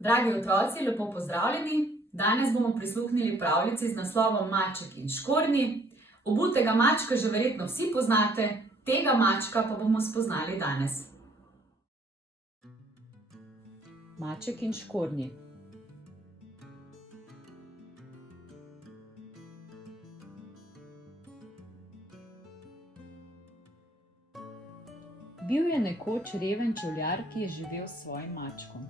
Dragi otroci, lepo pozdravljeni! Danes bomo prisluhnili pravljici z naslovom Maček in škornji. Obutega mačka že verjetno vsi poznate, tega mačka pa bomo spoznali danes. Maček in škornji. Bil je nekoč reven čevljar, ki je živel s svojim mačkom.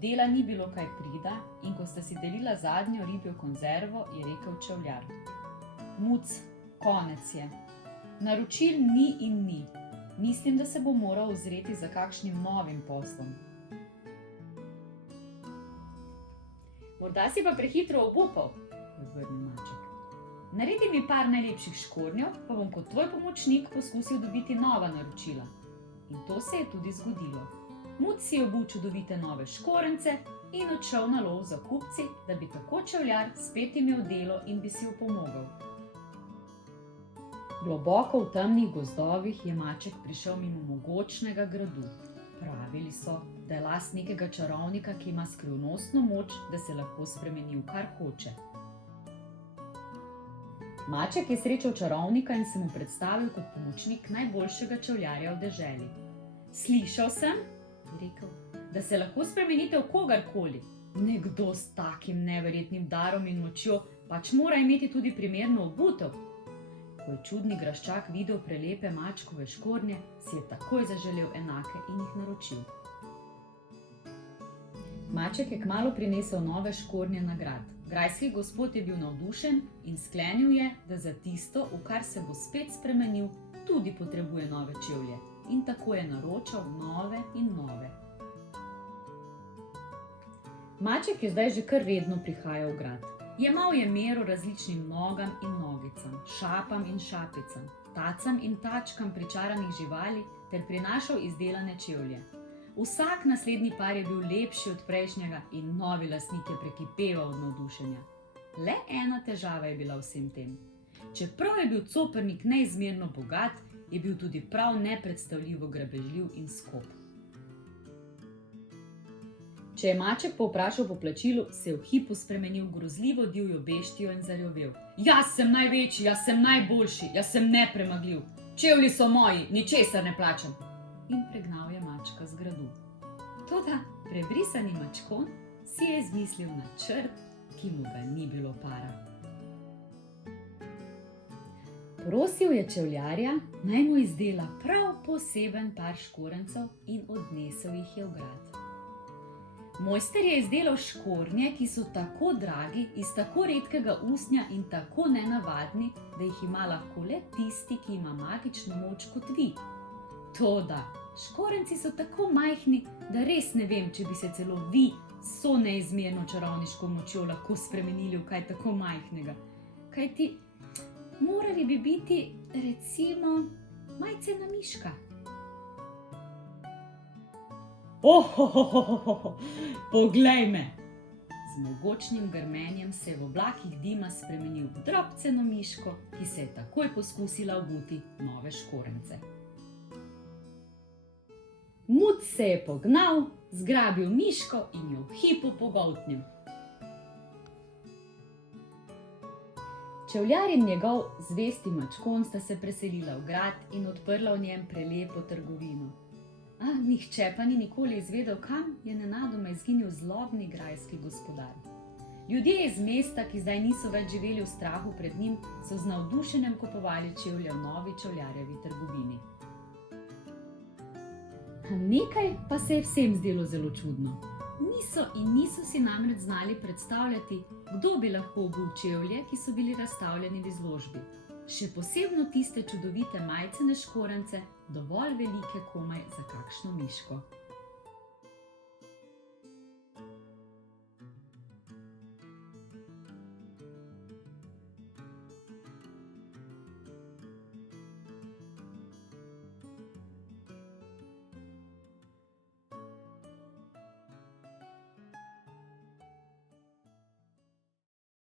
Dela ni bilo kaj prida in ko sta si delila zadnjo ribjo konzervo, je rekel čevljar: Muc, konec je. Naročil ni in ni. Mislim, da se bo moral ozreti za kakšnim novim poslom. Morda si pa prehitro obupal, je odvrnil maček. Naredi mi par najlepših škornjev, pa bom kot tvoj pomočnik poskusil dobiti nova naročila. In to se je tudi zgodilo. Muc si je obul čudovite nove škorence in odšel na lov za kupci, da bi tako čevljar spet imel delo in bi si opomogel. Globoko v temnih gozdovih je maček prišel mimo mogočnega gradu. Pravili so, da je last nekega čarovnika, ki ima skrivnostno moč, da se lahko spremeni v kar hoče. Maček je srečal čarovnika in se mu predstavil kot pomočnik najboljšega čevljarja v deželi. Slišal sem, je rekel, da se lahko spremenite v kogarkoli. Nekdo s takim neverjetnim darom in močjo pač mora imeti tudi primerno obutev. Ko je čudni graščak videl prelepe mačkove škornje, si je takoj zaželel enake in jih naročil. Maček je kmalu prinesel nove škornje na grad. Grajski gospod je bil navdušen in sklenil je, da za tisto, v kar se bo spet spremenil, tudi potrebuje nove čevlje. In tako je naročal nove in nove. Maček je zdaj že kar redno prihajal v grad. Jemal je mero različnim nogam in nogicam, šapam in šapicam, tacam in tačkam pričaranih živali ter prinašal izdelane čevlje. Vsak naslednji par je bil lepši od prejšnjega in novi lastnik je prekipeval od navdušenja. Le ena težava je bila vsem tem. Čeprav je bil coprnik neizmerno bogat, je bil tudi prav nepredstavljivo grabežljiv in skop. Če je maček povprašal po plačilu, se je v hipu spremenil v grozljivo divjo beštijo in zarjovel. Jaz sem največji, jaz sem najboljši, jaz sem nepremagljiv. Čevlji so moji, ničesar ne plačam. In pregnal je mačka z gradu. Toda prebrisani mačkon si je izmislil načrt, ki mu ga ni bilo para. Prosil je čevljarja, naj mu izdela prav poseben par škorencev in odnesel jih je v grad. Mojster je izdelal škornje, ki so tako dragi, iz tako redkega usnja in tako nenavadni, da jih ima lahko le tisti, ki ima magično moč kot vi. Toda škorenci so tako majhni, da res ne vem, če bi se celo vi s so neizmerno čarovniško močjo lahko spremenili v kaj tako majhnega. Kajti morali bi biti, recimo, majcena miška. Ohohohoho, poglej me! Z mogočnim grmenjem se je v oblakih dima spremenil v drobceno miško, ki se je takoj poskusila obuti nove škorence. Muc se je pognal, zgrabil miško in jo v hipu pogoltnil. Čevljar in njegov zvesti mačkon sta se preselila v grad in odprla v njem prelepo trgovino. A nihče pa ni nikoli izvedel, kam je nenadoma izginil zlobni grajski gospodar. Ljudje iz mesta, ki zdaj niso več živeli v strahu pred njim, so z navdušenjem kupovali čevlje v novi čevljarjevi trgovini. Nekaj pa se je vsem zdelo zelo čudno. Niso si namreč znali predstavljati, kdo bi lahko obul čevlje, ki so bili razstavljeni v izložbi. Še posebno tiste čudovite majcene škorence, dovolj velike komaj za kakšno miško.